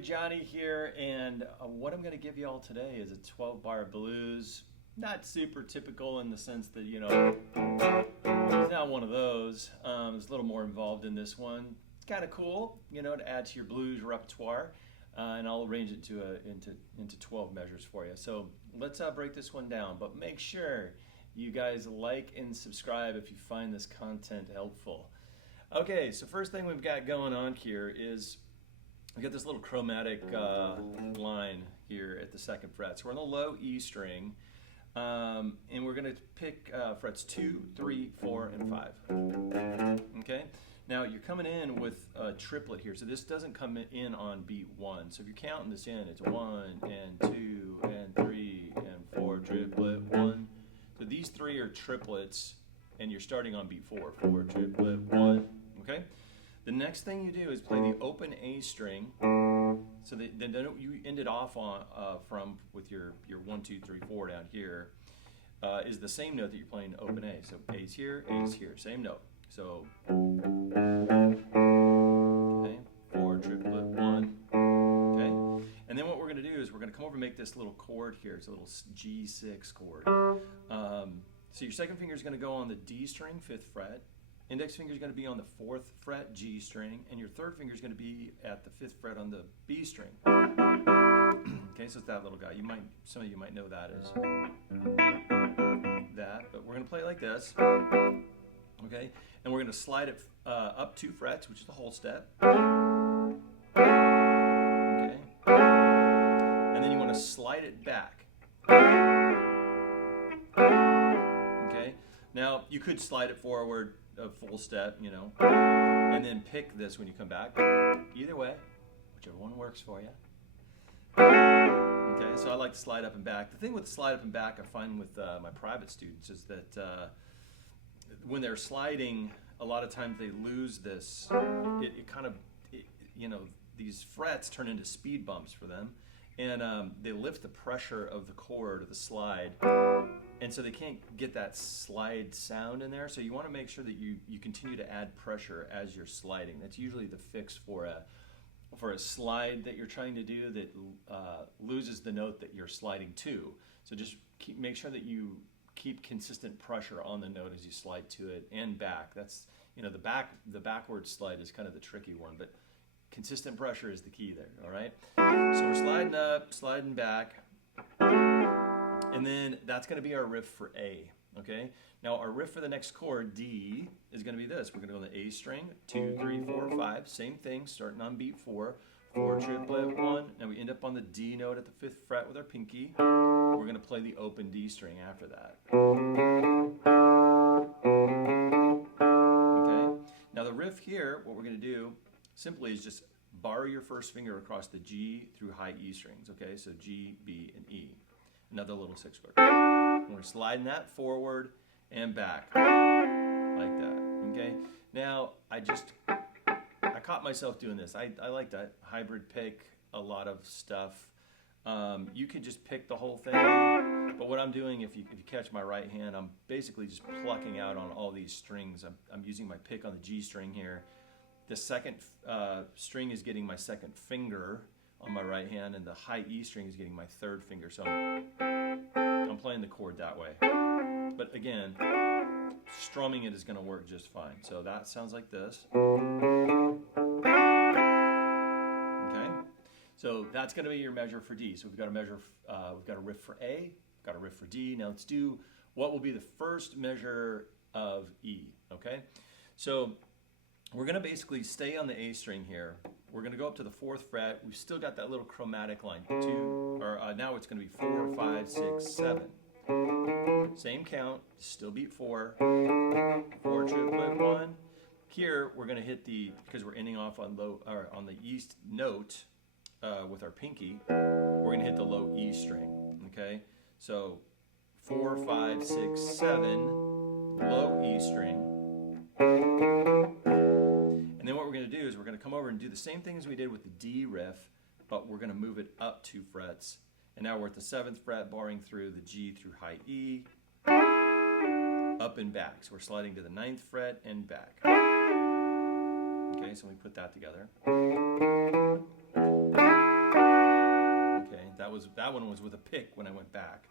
Johnny here, and what I'm going to give you all today is a 12-bar blues. Not super typical in the sense that, you know, it's not one of those. It's a little more involved in this one. It's kind of cool, you know, to add to your blues repertoire, and I'll arrange it into 12 measures for you. So let's break this one down, but make sure you guys like and subscribe if you find this content helpful. Okay, so first thing we've got going on here is we got this little chromatic line here at the second fret. So we're on the low E string, and we're going to pick frets 2, 3, 4, and 5. Okay? Now you're coming in with a triplet here, so this doesn't come in on beat 1. So if you're counting this in, it's 1 and 2 and 3 and 4, triplet 1. So these three are triplets, and you're starting on beat 4. 4, triplet 1. Okay? The next thing you do is play the open A string. So the note you ended off on with your 1, 2, 3, 4 down here is the same note that you're playing open A. So A's here, same note. So okay, 4, triplet 1. Okay, and then what we're going to do is we're going to come over and make this little chord here. It's a little G6 chord. So your second finger is going to go on the D string, 5th fret. Index finger is going to be on the 4th fret G string, and your third finger is going to be at the 5th fret on the B string. Okay, so it's that little guy. Some of you might know that as that, but we're going to play it like this. Okay, and we're going to slide it up 2 frets, which is the whole step. Okay, and then you want to slide it back. Okay, now you could slide it forward a full step, you know, and then pick this when you come back. Either way, whichever one works for you. Okay, so I like to slide up and back. The thing with slide up and back I find with my private students is that when they're sliding, a lot of times they lose this. You know, these frets turn into speed bumps for them, and they lift the pressure of the chord or the slide, and so they can't get that slide sound in there. So you want to make sure that you continue to add pressure as you're sliding. That's usually the fix for a slide that you're trying to do that loses the note that you're sliding to. So just make sure that you keep consistent pressure on the note as you slide to it and back. That's, you know, the backward slide is kind of the tricky one, but consistent pressure is the key there. All right. So we're sliding up, sliding back. And then that's going to be our riff for A, okay? Now our riff for the next chord, D, is going to be this. We're going to go on the A string, 2, 3, 4, 5, same thing, starting on beat 4, 4, triplet 1. Now we end up on the D note at the 5th fret with our pinky. We're going to play the open D string after that. Okay? Now the riff here, what we're going to do simply is just borrow your first finger across the G through high E strings, okay? So G, B, and E. Another little 6-foot. We're sliding that forward and back like that. Okay. Now I caught myself doing this. I like to hybrid pick a lot of stuff. You could just pick the whole thing, but what I'm doing, if you catch my right hand, I'm basically just plucking out on all these strings. I'm using my pick on the G string here. The second string is getting my second finger on my right hand, and the high E string is getting my third finger. So I'm playing the chord that way. But again, strumming it is going to work just fine. So that sounds like this. Okay? So that's going to be your measure for D. So we've got a measure, we've got a riff for A, we've got a riff for D. Now let's do what will be the first measure of E. Okay? So we're going to basically stay on the A string here. We're going to go up to the 4th fret. We've still got that little chromatic line. Now it's going to be 4, 5, 6, 7. Same count, still beat 4. 4, triplet 1. Here we're going to hit because we're ending off on the E note with our pinky, we're going to hit the low E string. Okay? So 4, 5, 6, 7, low E string. And then what we're going to do is we're going to come over and do the same thing as we did with the D riff, but we're going to move it up 2 frets. And now we're at the 7th fret, barring through the G through high E, up and back. So we're sliding to the 9th fret and back. Okay, so we put that together. that one was with a pick when I went back.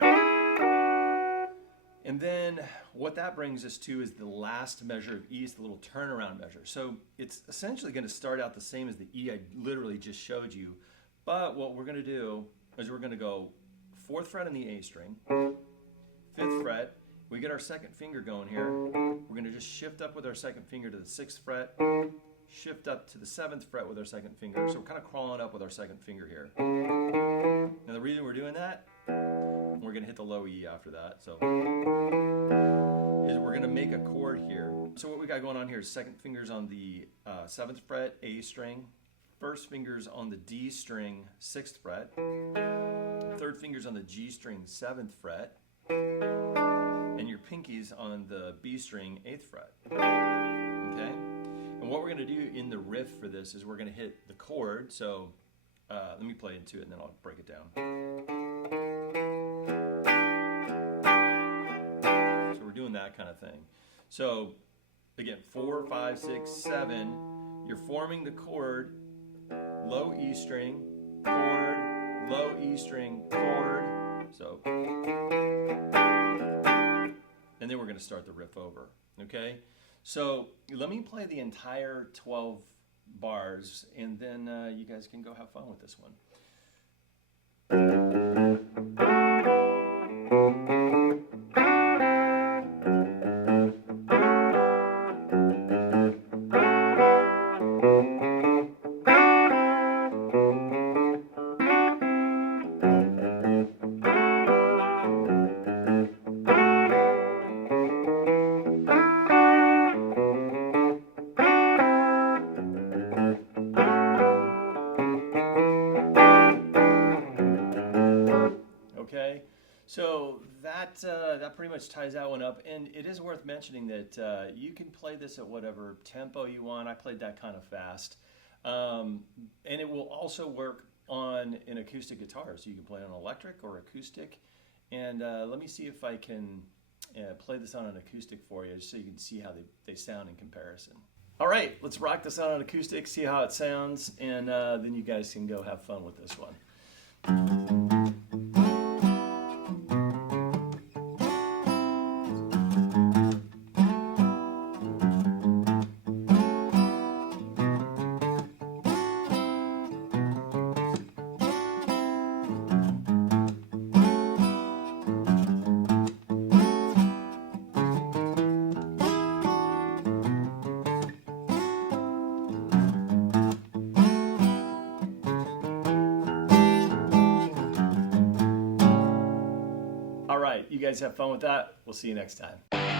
And then what that brings us to is the last measure of E, the little turnaround measure. So it's essentially going to start out the same as the E I literally just showed you. But what we're going to do is we're going to go 4th fret on the A string, 5th fret. We get our 2nd finger going here. We're going to just shift up with our 2nd finger to the 6th fret, shift up to the 7th fret with our 2nd finger. So we're kind of crawling up with our 2nd finger here. Now the reason we're doing that, we're going to hit the low E after that. So is we're going to make a chord here. So what we got going on here is 2nd fingers on the 7th fret, A string, 1st fingers on the D string, 6th fret, 3rd fingers on the G string, 7th fret, and your pinkies on the B string, 8th fret. Okay? And what we're going to do in the riff for this is we're going to hit the chord. So let me play into it and then I'll break it down. So we're doing that kind of thing. So again, 4, 5, 6, 7. You're forming the chord, low E string, chord, low E string, chord. So, and then we're going to start the riff over. Okay? So let me play the entire 12 bars, and then you guys can go have fun with this one. Okay, so that pretty much ties that one up, and it is worth mentioning that you can play this at whatever tempo you want. I played that kind of fast, and it will also work on an acoustic guitar, so you can play on electric or acoustic. And let me see if I can play this on an acoustic for you, just so you can see how they sound in comparison. All right, let's rock this out on acoustic, see how it sounds, and then you guys can go have fun with this one. All right, you guys have fun with that. We'll see you next time.